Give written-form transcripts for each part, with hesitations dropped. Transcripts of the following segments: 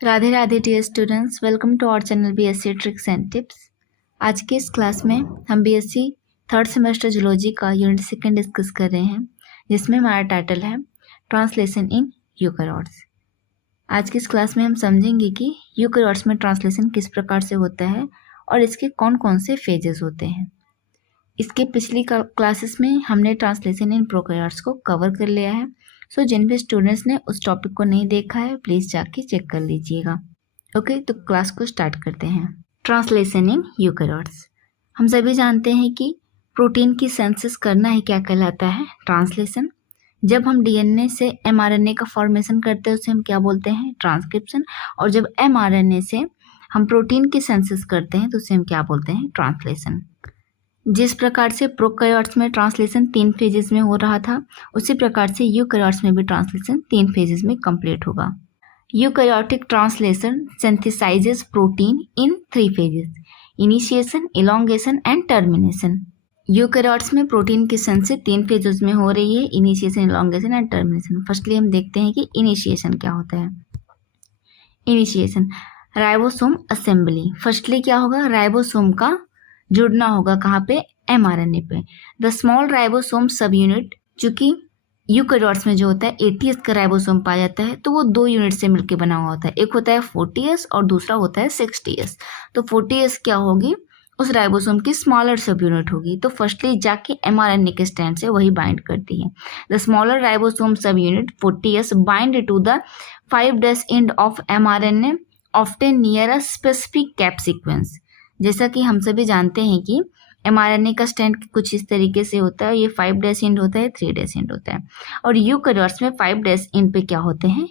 Radhe Radhe dear students, welcome to our channel BSc tricks and tips. आज के इस class में हम बीएससी थर्ड सेमेस्टर जूलॉजी का यूनिट सेकंड डिस्कस कर रहे हैं, जिसमें हमारा टाइटल है ट्रांसलेशन इन यूकैरियोट्स। आज की इस क्लास में हम समझेंगे कि यूकैरियोट्स में ट्रांसलेशन किस प्रकार से होता है और इसके कौन कौन से फेजेस होते हैं। इसके पिछली क्लासेस में हमने ट्रांसलेशन इन प्रोकैरियोट्स को कवर कर लिया है। सो जिन भी स्टूडेंट्स ने उस टॉपिक को नहीं देखा है प्लीज़ जाके चेक कर लीजिएगा। ओके, तो क्लास को स्टार्ट करते हैं। Translation in eukaryotes. हम सभी जानते हैं कि प्रोटीन की सिंथेसिस करना ही क्या कहलाता है, ट्रांसलेशन। जब हम डीएनए से एमआरएनए का फॉर्मेशन करते हैं उसे हम क्या बोलते हैं, ट्रांसक्रिप्शन। और जब एमआरएनए से हम प्रोटीन की सिंथेसिस करते हैं तो उसे हम क्या बोलते हैं, ट्रांसलेशन। जिस प्रकार से प्रोकैरियोट्स में ट्रांसलेशन 3 फेजेस में हो रहा था, उसी प्रकार से यूकैरियोट्स में भी ट्रांसलेशन 3 फेजेस में कंप्लीट होगा। Eukaryotic translation synthesises protein in 3 phases: initiation, elongation and termination. Eukaryotes में प्रोटीन की सिंथेसिस 3 फेजेस में हो रही है: initiation, elongation and termination. Firstly हम देखते हैं कि इनिशिएशन क्या होता है। Initiation, ribosome assembly. फर्स्टली क्या होगा, राइबोसोम का जुड़ना होगा कहाँ पे, एमआरएनए पे। The small ribosome sub unit, चूंकि यूकैरियोट्स में जो होता है 80s का राइबोसोम पाया जाता है, तो वो 2 यूनिट से मिलकर बना हुआ होता है। एक होता है 40s और दूसरा होता है 60s। तो 40s क्या होगी, उस राइबोसोम की स्मॉलर सब यूनिट होगी, तो फर्स्टली जाके एमआरएनए के स्टैंड से वही बाइंड करती है। The smaller ribosome sub unit 40s bind to the 5' end of mRNA often near a specific cap sequence. जैसा कि हम सभी जानते हैं कि एमआरएनए का स्टैंड कुछ इस तरीके से होता है, ये 5' एंड होता है, 3' एंड होता है। और यूकैरियोट्स में 5' एंड पे क्या होते हैं,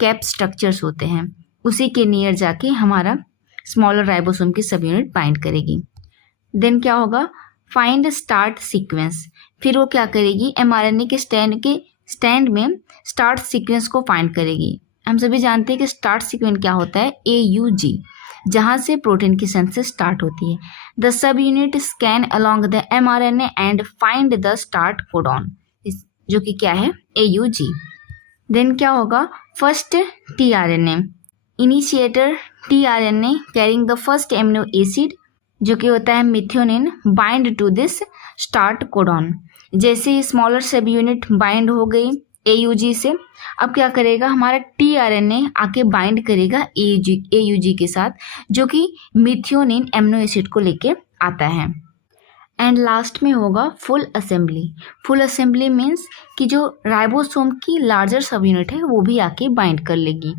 कैप स्ट्रक्चर्स होते हैं। उसी के नियर जाके हमारा स्मॉलर राइबोसोम की सब यूनिट बाइंड करेगी। देन क्या होगा, फाइंड स्टार्ट सीक्वेंस। फिर वो क्या करेगी, एमआरएनए के स्टैंड में स्टार्ट सीक्वेंस को फाइंड करेगी। हम सभी जानते हैं कि स्टार्ट सीक्वेंस क्या होता है, AUG, जहाँ से प्रोटीन की सिंथेसिस स्टार्ट होती है। The sub unit scan along the mRNA and find the start codon, जो कि क्या है, AUG। देन क्या होगा, first tRNA, initiator tRNA carrying the first amino acid, जो कि होता है methionine, bind to this start codon. जैसे स्मॉलर सब यूनिट बाइंड हो गई AUG से, अब क्या करेगा, हमारा टीआरएनए आके बाइंड करेगा AUG के साथ, जो कि मिथ्योनिन एमिनो एसिड को लेके आता है। एंड लास्ट में होगा full assembly. Full assembly means कि जो राइबोसोम की लार्जर सब यूनिट है वो भी आके बाइंड कर लेगी।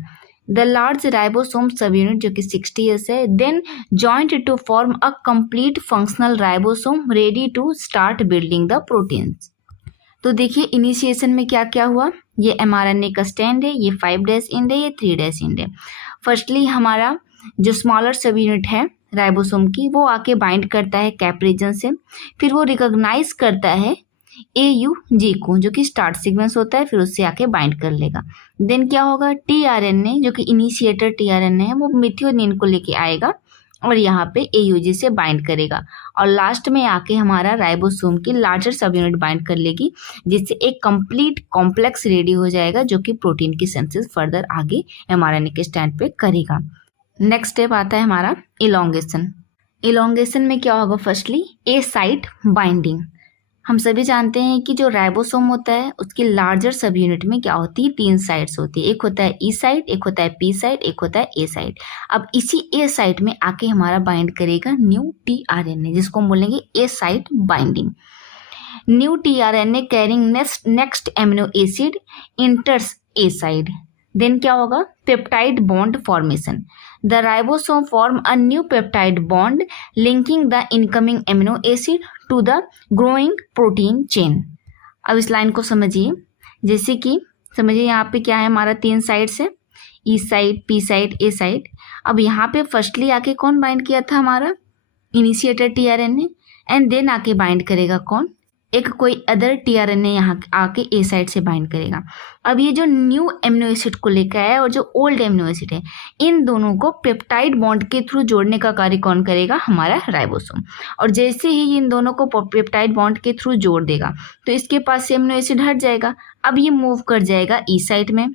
The large ribosome sub unit, जो कि 60s है, then joint to form a complete functional ribosome ready to start building the proteins. तो देखिए इनिशिएशन में क्या क्या हुआ, ये एमआरएनए का स्टैंड है, ये 5' एंड है, ये 3' एंड है। फर्स्टली हमारा जो स्मॉलर सब यूनिट है राइबोसोम की, वो आके बाइंड करता है कैप रीजन से। फिर वो रिकॉग्नाइज करता है AUG को, जो कि स्टार्ट सीक्वेंस होता है, फिर उससे आके बाइंड कर लेगा। देन क्या होगा, टीआरएनए, जो कि इनिशिएटर टीआरएनए है, वो मिथ्योनिन को लेके आएगा और यहाँ पे AUG से बाइंड करेगा। और लास्ट में आके हमारा राइबोसोम की लार्जर सब यूनिट बाइंड कर लेगी, जिससे एक कंप्लीट कॉम्प्लेक्स रेडी हो जाएगा, जो कि प्रोटीन की सिंथेसिस फर्दर आगे एमआरएनए के स्टैंड पे करेगा। नेक्स्ट स्टेप आता है हमारा इलॉन्गेशन। इलॉन्गेशन में क्या होगा, फर्स्टली ए साइट बाइंडिंग। हम सभी जानते हैं कि जो राइबोसोम होता है उसकी लार्जर सब यूनिट में क्या होती है, 3 साइट्स होती है। एक होता है E साइट, एक होता है P साइट, एक होता है A साइट। अब इसी A साइट में आके हमारा बाइंड करेगा न्यू टीआरएनए, जिसको हम बोलेंगे A site binding. New tRNA carrying next amino acid enters A side. Then क्या होगा, peptide bond formation. The ribosome form a new peptide bond linking the incoming amino acid to the growing protein chain. अब इस line को समझिए, जैसे कि समझिए यहाँ पे क्या है, हमारा 3 साइड्स है, E side, P side, A side. अब यहाँ पे फर्स्टली आके कौन बाइंड किया था, हमारा इनिशिएटर टीआरएनए, एंड देन आके बाइंड करेगा कौन, एक कोई अदर टीआरएनए यहाँ आके A साइड से बाइंड करेगा। अब ये जो न्यू एमिनो एसिड को लेकर आया और जो ओल्ड एमिनो एसिड है, इन दोनों को पेप्टाइड बॉन्ड के थ्रू जोड़ने का कार्य कौन करेगा, हमारा राइबोसोम। और जैसे ही इन दोनों को पेप्टाइड बॉन्ड के थ्रू जोड़ देगा तो इसके पास से एमिनो एसिड हट जाएगा। अब ये मूव कर जाएगा E साइड में,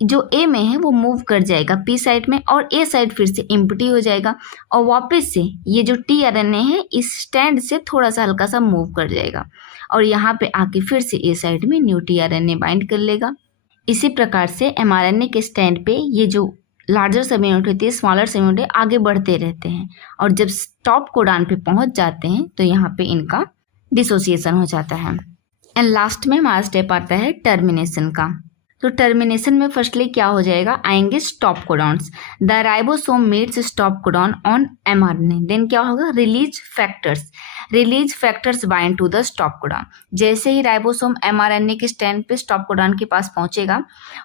जो ए में है वो मूव कर जाएगा पी साइड में और ए साइड फिर से एम्प्टी हो जाएगा और वापस से ये जो टीआरएनए है इस स्टैंड से थोड़ा सा हल्का सा मूव कर जाएगा और यहाँ पे आके फिर से ए साइड में न्यू टीआरएनए बाइंड कर लेगा। इसी प्रकार से एमआरएनए के स्टैंड पे ये जो लार्जर सब यूनिट होती है स्मॉलर सब यूनिट आगे बढ़ते रहते हैं और जब स्टॉप कोडान पे पहुंच जाते हैं तो यहाँ पे इनका डिसोसिएशन हो जाता है। एंड लास्ट में हमारा स्टेप आता है टर्मिनेशन का। तो टर्मिनेशन में फर्स्टली क्या हो जाएगा, आएंगे stop codons. The ribosome meets stop codon on mRNA, then क्या होगा, release factors bind to the stop codon. जैसे ही राइबोसोम एमआरएनए के स्टैंड पे स्टॉप कोडॉन के पास पहुंचेगा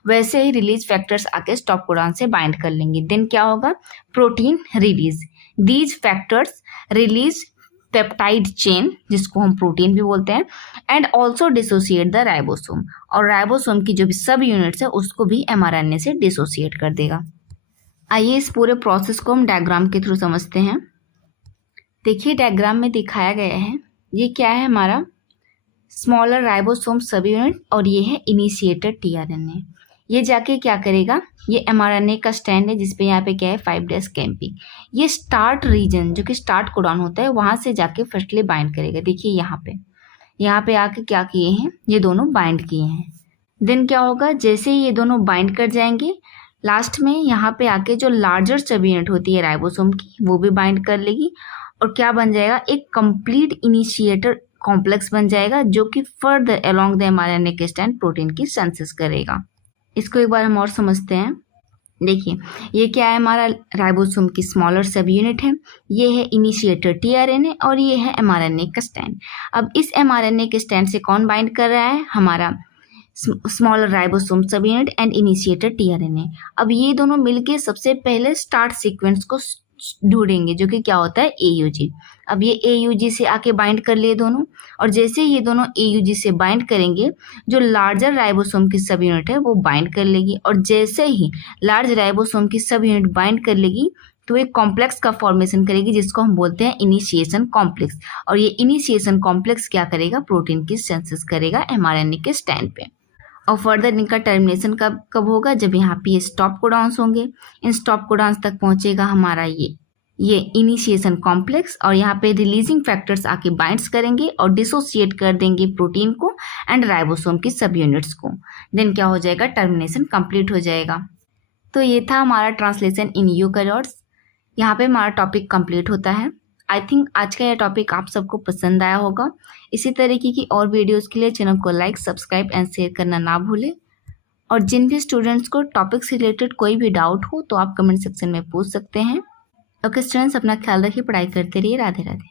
वैसे ही रिलीज फैक्टर्स आके स्टॉप कोडॉन से बाइंड कर लेंगे। देन क्या होगा, protein release. These factors release peptide chain, जिसको हम प्रोटीन भी बोलते हैं, and also dissociate the ribosome, और राइबोसोम की जो भी सब यूनिट्स है उसको भी एमआरएनए से डिसोसिएट कर देगा। आइए इस पूरे प्रोसेस को हम डायग्राम के थ्रू समझते हैं। देखिए डायग्राम में दिखाया गया है, ये क्या है, हमारा स्मॉलर राइबोसोम सब यूनिट और ये है इनिशिएटर टीआरएनए। ये जाके क्या करेगा, ये एमआरएनए का स्टैंड है जिसपे यहाँ पे क्या है 5' कैंपिंग। ये स्टार्ट रीजन जो कि स्टार्ट कोडॉन होता है वहां से जाके फर्स्टली बाइंड करेगा। देखिए यहाँ पे आके क्या किए हैं, ये दोनों बाइंड किए हैं। देन क्या होगा, जैसे ही ये दोनों बाइंड कर जाएंगे लास्ट में यहाँ पे आके जो लार्जर सब यूनिट होती है राइबोसोम की वो भी बाइंड कर लेगी और क्या बन जाएगा, एक कंप्लीट इनिशिएटर कॉम्प्लेक्स बन जाएगा जो कि फर्दर अलोंग द एमआरएनए के स्टैंड प्रोटीन की सिंथेसिस करेगा। इसको एक बार हम और समझते हैं। देखिए ये क्या है, हमारा राइबोसोम की स्मॉलर सब यूनिट है, ये है इनिशिएटर टीआरएनए और ये है एमआरएनए का स्टैंड। अब इस एमआरएनए के स्टैंड से कौन बाइंड कर रहा है, हमारा smaller ribosome sub unit and initiator tRNA. अब ये दोनों मिलके सबसे पहले स्टार्ट सीक्वेंस को ढूंढेंगे जो कि क्या होता है एयूजी। अब ये एयूजी से आके बाइंड कर लिए दोनों, और जैसे ये दोनों एयूजी से बाइंड करेंगे जो लार्जर राइबोसोम की सब यूनिट है वो बाइंड कर लेगी, और जैसे ही लार्ज राइबोसोम की सब यूनिट बाइंड कर लेगी तो एक कॉम्प्लेक्स का फॉर्मेशन करेगी जिसको हम बोलते हैं इनिशिएशन कॉम्प्लेक्स। और ये इनिशिएशन कॉम्प्लेक्स क्या करेगा, प्रोटीन की सिंथेसिस करेगा एमआरएनए के स्टैंड पे। और फर्दर इनका टर्मिनेशन कब होगा, जब यहाँ पे ये स्टॉप कोडॉन्स होंगे। इन स्टॉप कोडॉन्स तक पहुंचेगा हमारा ये इनिशिएशन कॉम्प्लेक्स, और यहाँ पे रिलीजिंग फैक्टर्स आके बाइंड्स करेंगे और डिसोसिएट कर देंगे प्रोटीन को एंड राइबोसोम की सब यूनिट्स को। देन क्या हो जाएगा, टर्मिनेशन कंप्लीट हो जाएगा। तो ये था हमारा ट्रांसलेशन इन यूकैरियोट्स। यहाँ पे हमारा टॉपिक कंप्लीट होता है। आई थिंक आज का यह टॉपिक आप सबको पसंद आया होगा। इसी तरीके की और वीडियोस के लिए चैनल को लाइक, सब्सक्राइब एंड शेयर करना ना भूलें। और जिन भी स्टूडेंट्स को टॉपिक से रिलेटेड कोई भी डाउट हो तो आप कमेंट सेक्शन में पूछ सकते हैं। ओके स्टूडेंट्स, अपना ख्याल रखिए, पढ़ाई करते रहिए। राधे राधे।